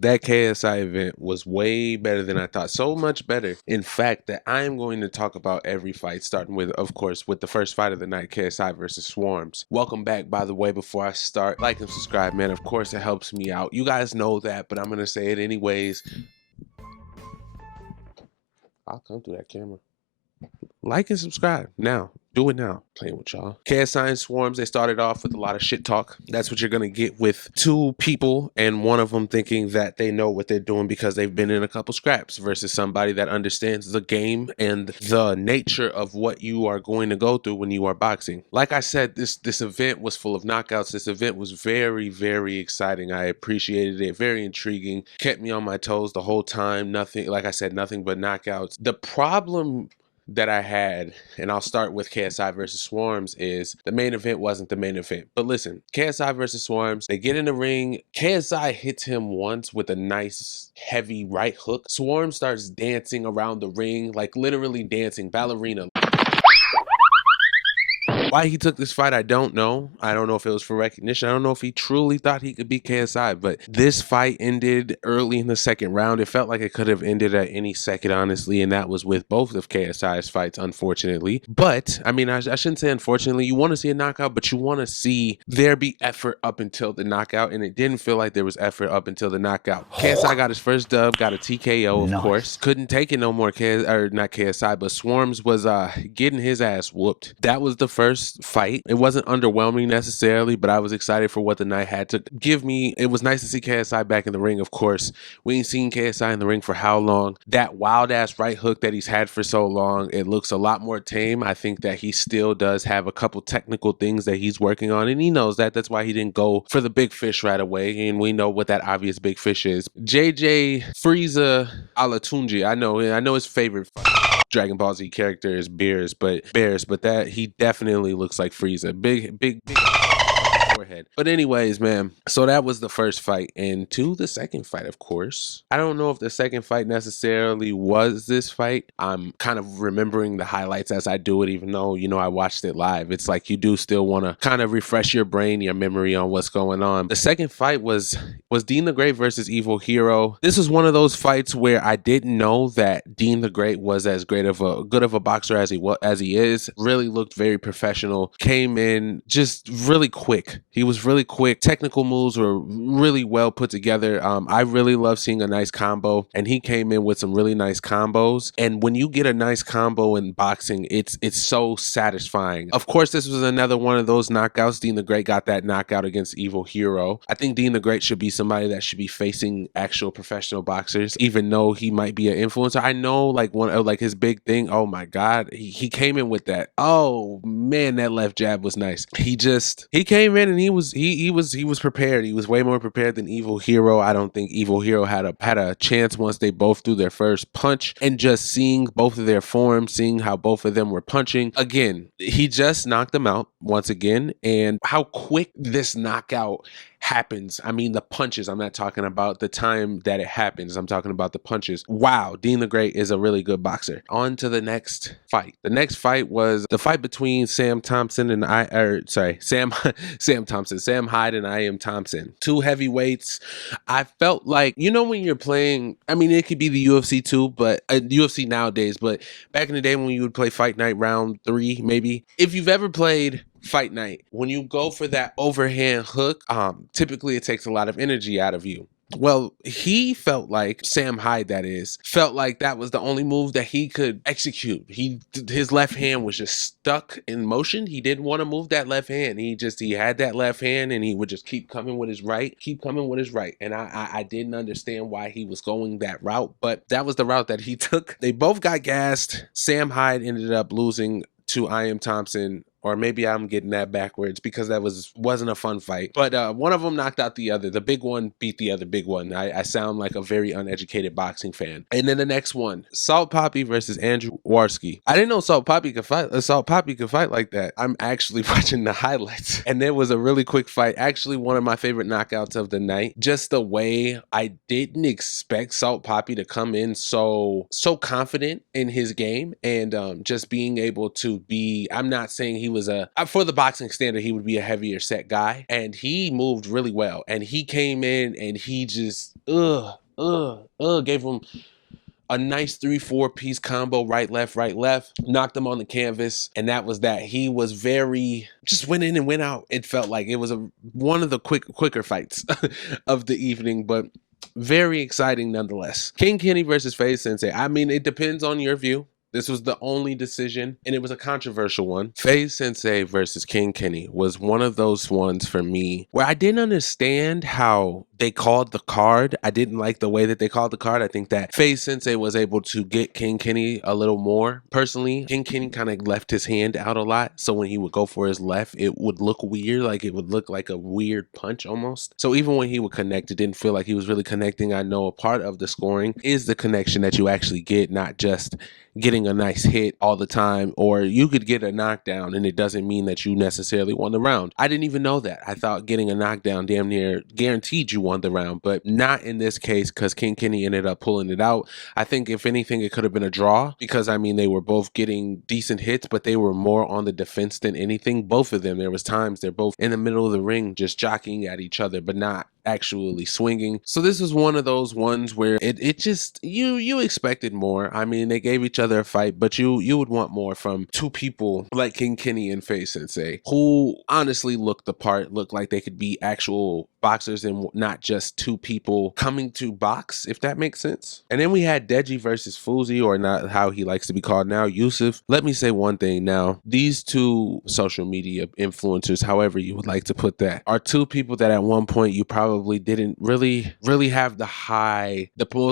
that KSI event was way better than I thought. So much better, in fact, that I am going to talk about every fight, starting with, of course, with the first fight of the night, KSI versus Swarms. Welcome back, by the way. Before I start, like and subscribe, man. Of course, it helps me out. You guys know that, but I'm going to say it anyways. I'll come through that camera. Like and subscribe now. Do it now. Playing with y'all. KSI and Swarms, they started off with a lot of shit talk. That's what you're going to get with two people, and one of them thinking that they know what they're doing because they've been in a couple scraps, versus somebody that understands the game and the nature of what you are going to go through when you are boxing. Like I said, this event was full of knockouts. This event was very, very exciting. I appreciated it. Very intriguing. Kept me on my toes the whole time. Nothing, like I said, nothing but knockouts. The problem that I had, and I'll start with KSI versus Swarms, is the main event wasn't the main event. But listen, KSI versus Swarms, they get in the ring. KSI hits him once with a nice heavy right hook. Swarms starts dancing around the ring, like literally dancing, ballerina. Why he took this fight, I don't know. I don't know if it was for recognition. I don't know if he truly thought he could beat KSI, but this fight ended early in the second round. It felt like it could have ended at any second, honestly, and that was with both of KSI's fights, unfortunately. But, I mean, I shouldn't say unfortunately. You want to see a knockout, but you want to see there be effort up until the knockout, and it didn't feel like there was effort up until the knockout. KSI got his first dub, got a TKO, of course. Couldn't take it no more, not KSI, but Swarms was getting his ass whooped. That was the first fight. It wasn't underwhelming necessarily, but I was excited for what the night had to give me. It was nice to see KSI back in the ring, of course. We ain't seen KSI in the ring for how long? That wild ass right hook that he's had for so long, it looks a lot more tame. I think that he still does have a couple technical things that he's working on, and he knows that. That's why he didn't go for the big fish right away, and we know what that obvious big fish is. JJ Frieza Alatunji, I know his favorite Dragon Ball Z character is Bears, but that he definitely looks like Frieza. Big forehead. But anyways, man, so that was the first fight. And to the second fight, of course. I don't know if the second fight necessarily was this fight. I'm kind of remembering the highlights as I do it, even though, you know, I watched it live. It's like you do still want to kind of refresh your brain, your memory on what's going on. The second fight was Dean the Great versus Evil Hero. This was one of those fights where I didn't know that Dean the Great was as good of a boxer as he is. Really looked very professional. Came in just really quick. He was really quick. Technical moves were really well put together. I really love seeing a nice combo, and he came in with some really nice combos. And when you get a nice combo in boxing, it's so satisfying. Of course, this was another one of those knockouts. Dean the Great got that knockout against Evil Hero. I think Dean the Great should be somebody that should be facing actual professional boxers, even though he might be an influencer. I know, like, one of his big thing, oh my God, he came in with that. Oh man, that left jab was nice. He came in and he was prepared. He was way more prepared than Evil Hero. I don't think Evil Hero had a chance once they both threw their first punch. And just seeing both of their forms, seeing how both of them were punching again, he just knocked them out once again. And how quick this knockout happens. I mean, the punches. I'm not talking about the time that it happens. I'm talking about the punches. Wow, Dean the Great is a really good boxer. On to the next fight. The next fight was the fight between Sam Hyde and I Am Thompson. Two heavyweights. I felt like, you know, when you're playing, I mean, it could be the UFC too, but UFC nowadays, but back in the day when you would play Fight Night round 3, maybe. If you've ever played Fight Night, when you go for that overhand hook, typically it takes a lot of energy out of you. Well, he felt like, Sam Hyde that is, felt like that was the only move that he could execute. His left hand was just stuck in motion. He didn't want to move that left hand. He had that left hand and he would just keep coming with his right. And I didn't understand why he was going that route, but that was the route that he took. They both got gassed. Sam Hyde ended up losing to I Am Thompson, or maybe I'm getting that backwards because that wasn't a fun fight. But one of them knocked out the other. The big one beat the other big one. I sound like a very uneducated boxing fan. And then the next one, Salt Poppy versus Andrew Warski. I didn't know Salt Poppy could fight like that. I'm actually watching the highlights, and there was a really quick fight. Actually, one of my favorite knockouts of the night. Just the way I didn't expect Salt Poppy to come in so confident in his game, and just being able to be. I'm not saying he was for the boxing standard, he would be a heavier set guy, and he moved really well, and he came in and he just gave him a nice 3-4 piece combo, right, left, knocked him on the canvas, and that was that. He was very, just went in and went out. It felt like it was one of the quicker fights of the evening, but very exciting nonetheless. King Kenny versus FaZe Sensei. I mean, it depends on your view. This was the only decision, and it was a controversial one. FaZe Sensei versus King Kenny was one of those ones for me where I didn't understand how they called the card. I didn't like the way that they called the card. I think that FaZe Sensei was able to get King Kenny a little more. Personally, King Kenny kind of left his hand out a lot, so when he would go for his left, it would look weird. Like it would look like a weird punch almost. So even when he would connect, it didn't feel like he was really connecting. I know a part of the scoring is the connection that you actually get, not just getting a nice hit all the time, or you could get a knockdown and it doesn't mean that you necessarily won the round. I didn't even know that. I thought getting a knockdown damn near guaranteed you won the round, but not in this case because King Kenny ended up pulling it out. I think if anything, it could have been a draw because I mean they were both getting decent hits, but they were more on the defense than anything. Both of them, there was times they're both in the middle of the ring just jockeying at each other, but not actually swinging. So this was one of those ones where it just you expected more. I mean, they gave each other a fight, but you would want more from two people like King Kenny and FaZe Sensei, who honestly looked the part, looked like they could be actual boxers and not just two people coming to box, if that makes sense. And then we had Deji versus Fuzi, or not how he likes to be called now, Yusuf. Let me say one thing now. These two social media influencers, however you would like to put that, are two people that at one point you probably didn't really have the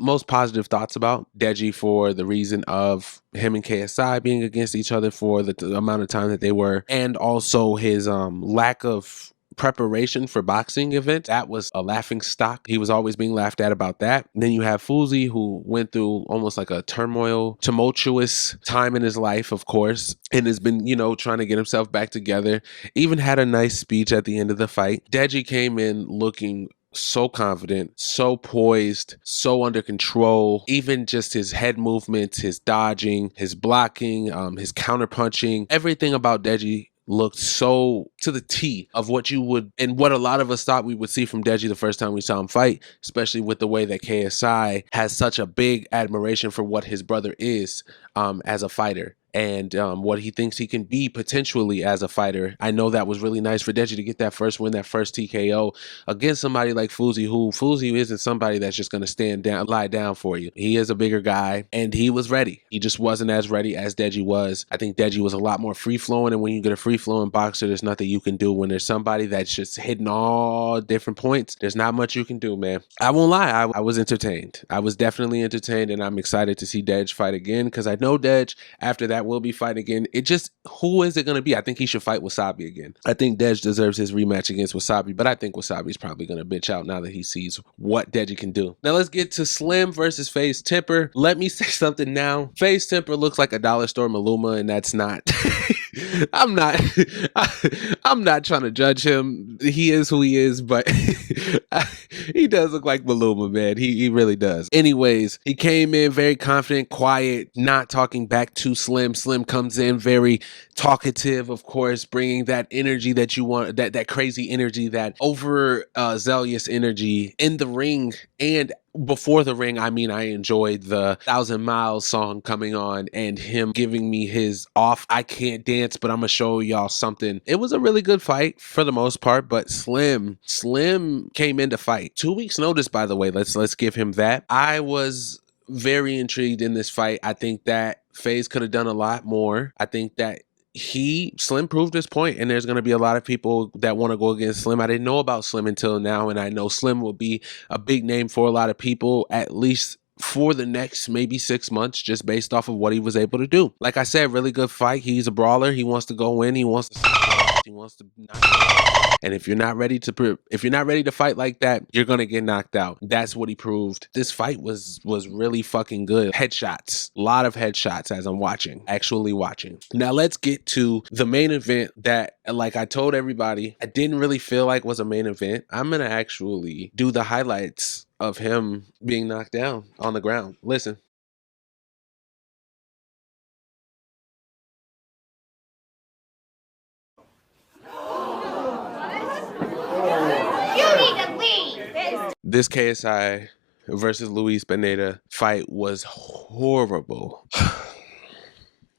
most positive thoughts about. Deji for the reason of him and KSI being against each other for the amount of time that they were, and also his lack of preparation for boxing events. That was a laughing stock. He was always being laughed at about that. And then you have Fuzi, who went through almost like a tumultuous time in his life, of course, and has been, trying to get himself back together. Even had a nice speech at the end of the fight. Deji came in looking so confident, so poised, so under control. Even just his head movements, his dodging, his blocking, his counter punching, everything about Deji looked so to the T of what you would, and what a lot of us thought we would see from Deji the first time we saw him fight, especially with the way that KSI has such a big admiration for what his brother is as a fighter, and what he thinks he can be potentially as a fighter. I know that was really nice for Deji to get that first win, that first TKO against somebody like Fuzi, who Fuzi isn't somebody that's just going to lie down for you. He is a bigger guy, and he was ready. He just wasn't as ready as Deji was. I think Deji was a lot more free-flowing, and when you get a free-flowing boxer, there's nothing you can do. When there's somebody that's just hitting all different points, there's not much you can do, man. I won't lie, I was entertained. I was definitely entertained, and I'm excited to see Deji fight again, because I know Deji, after that, will be fighting again. Who is it going to be? I think he should fight Wasabi again. I think Deji deserves his rematch against Wasabi, but I think Wasabi's probably going to bitch out now that he sees what Deji can do. Now let's get to Slim versus FaZe Temper. Let me say something now. FaZe Temper looks like a dollar store Maluma, and that's not... I'm not trying to judge him. He is who he is, but he does look like Maluma, man. He really does. Anyways, he came in very confident, quiet, not talking back to Slim. Slim comes in very talkative, of course, bringing that energy that you want, that crazy energy, that zealous energy in the ring and before the ring. I mean, I enjoyed the 1,000 Miles song coming on and him giving me his off, I can't dance, but I'm gonna show y'all something. It was a really good fight for the most part, but Slim came in to fight. 2 weeks notice, by the way. Let's give him that. I was very intrigued in this fight. I think that FaZe could have done a lot more. I think that Slim proved his point, and there's going to be a lot of people that want to go against Slim. I didn't know about Slim until now, and I know Slim will be a big name for a lot of people, at least for the next maybe 6 months, just based off of what he was able to do. Like I said, really good fight. He's a brawler. He wants to go in. He wants to he wants to knock you out. And if you're not ready to fight like that, you're gonna get knocked out. That's what he proved. This fight was really fucking good. Headshots, a lot of headshots as I'm actually watching. Now let's get to the main event that, like I told everybody, I didn't really feel like was a main event. I'm gonna actually do the highlights of him being knocked down on the ground. Listen. This KSI versus Luis Pineda fight was horrible.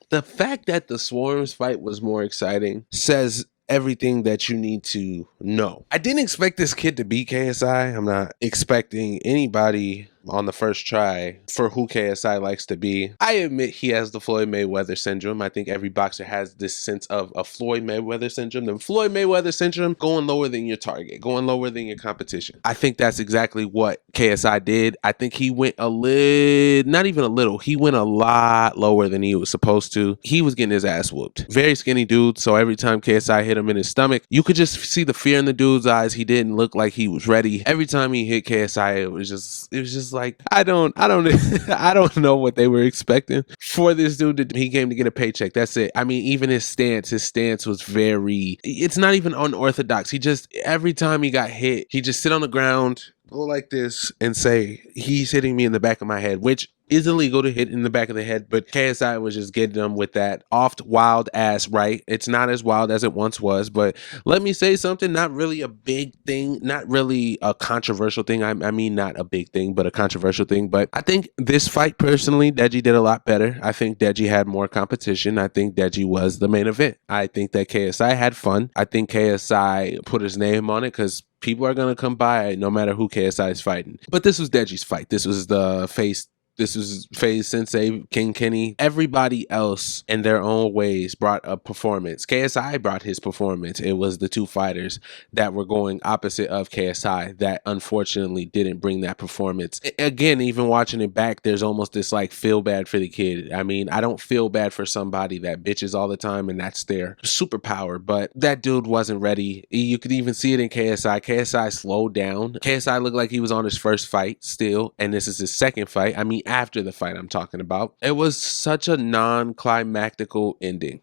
The fact that the Swarms fight was more exciting says everything that you need to know. I didn't expect this kid to beat KSI. I'm not expecting anybody on the first try for who KSI likes to be. I admit he has the Floyd Mayweather syndrome. I think every boxer has this sense of a Floyd Mayweather syndrome. The Floyd Mayweather syndrome, going lower than your target, going lower than your competition. I think that's exactly what KSI did. I think he went a little, not even a little, he went a lot lower than he was supposed to. He was getting his ass whooped. Very skinny dude, so every time KSI hit him in his stomach, you could just see the fear in the dude's eyes. He didn't look like he was ready. Every time he hit KSI, it was just like, I don't I don't know what they were expecting for this dude. He came to get a paycheck. That's it. I mean, even his stance was very, it's not even unorthodox. He just, every time he got hit, he just sit on the ground, go like this and say, he's hitting me in the back of my head, which is illegal to hit in the back of the head, but KSI was just getting them with that oft wild ass right. It's not as wild as it once was, but let me say something, not really a big thing, not really a controversial thing. I mean, not a big thing, but a controversial thing. But I think this fight, personally, Deji did a lot better. I think Deji had more competition. I think Deji was the main event. I think that KSI had fun. I think KSI put his name on it because people are going to come by no matter who KSI is fighting. But this was Deji's fight. This was the face. This was FaZe Sensei, King Kenny. Everybody else in their own ways brought a performance. KSI brought his performance. It was the two fighters that were going opposite of KSI that unfortunately didn't bring that performance. Again, even watching it back, there's almost this like feel bad for the kid. I mean, I don't feel bad for somebody that bitches all the time and that's their superpower, but that dude wasn't ready. You could even see it in KSI. KSI slowed down. KSI looked like he was on his first fight still, and this is his second fight. I mean, after the fight I'm talking about. It was such a non-climactical ending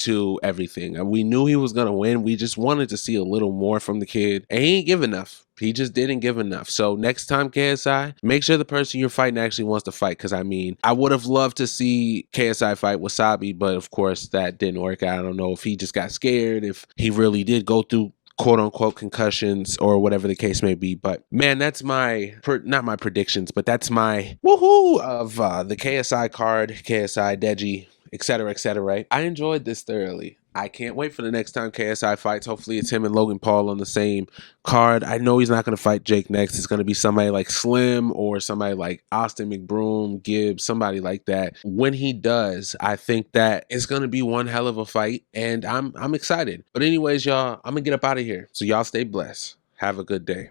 to everything. We knew he was going to win. We just wanted to see a little more from the kid, and he didn't give enough. He just didn't give enough. So next time, KSI, make sure the person you're fighting actually wants to fight. Because I mean, I would have loved to see KSI fight Wasabi, but of course that didn't work out. I don't know if he just got scared, if he really did go through quote unquote concussions or whatever the case may be. But man, that's my, not my predictions, but that's my woohoo of the KSI card, KSI, Deji, etc., right? I enjoyed this thoroughly. I can't wait for the next time KSI fights. Hopefully it's him and Logan Paul on the same card. I know he's not going to fight Jake next. It's going to be somebody like Slim or somebody like Austin McBroom, Gibbs, somebody like that. When he does, I think that it's going to be one hell of a fight, and I'm excited. But anyways, y'all, I'm going to get up out of here. So y'all stay blessed. Have a good day.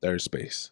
Third Space.